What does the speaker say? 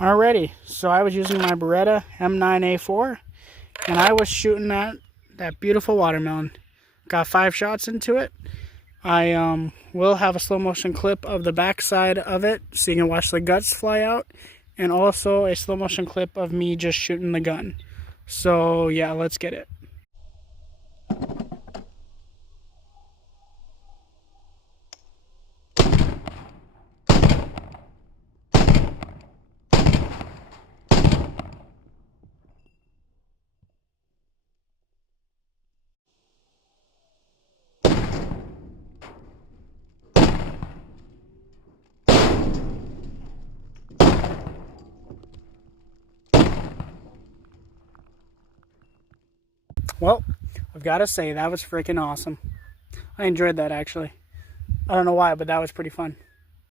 Alrighty, so I was using my Barretta M9A4, and I was shooting that beautiful watermelon. Got 5 shots into it. I will have a slow motion clip of the backside of it, so you can watch the guts fly out, and also a slow motion clip of me just shooting the gun. So yeah, let's get it. Well, I've got to say, that was freaking awesome. I enjoyed that, actually. I don't know why, but that was pretty fun.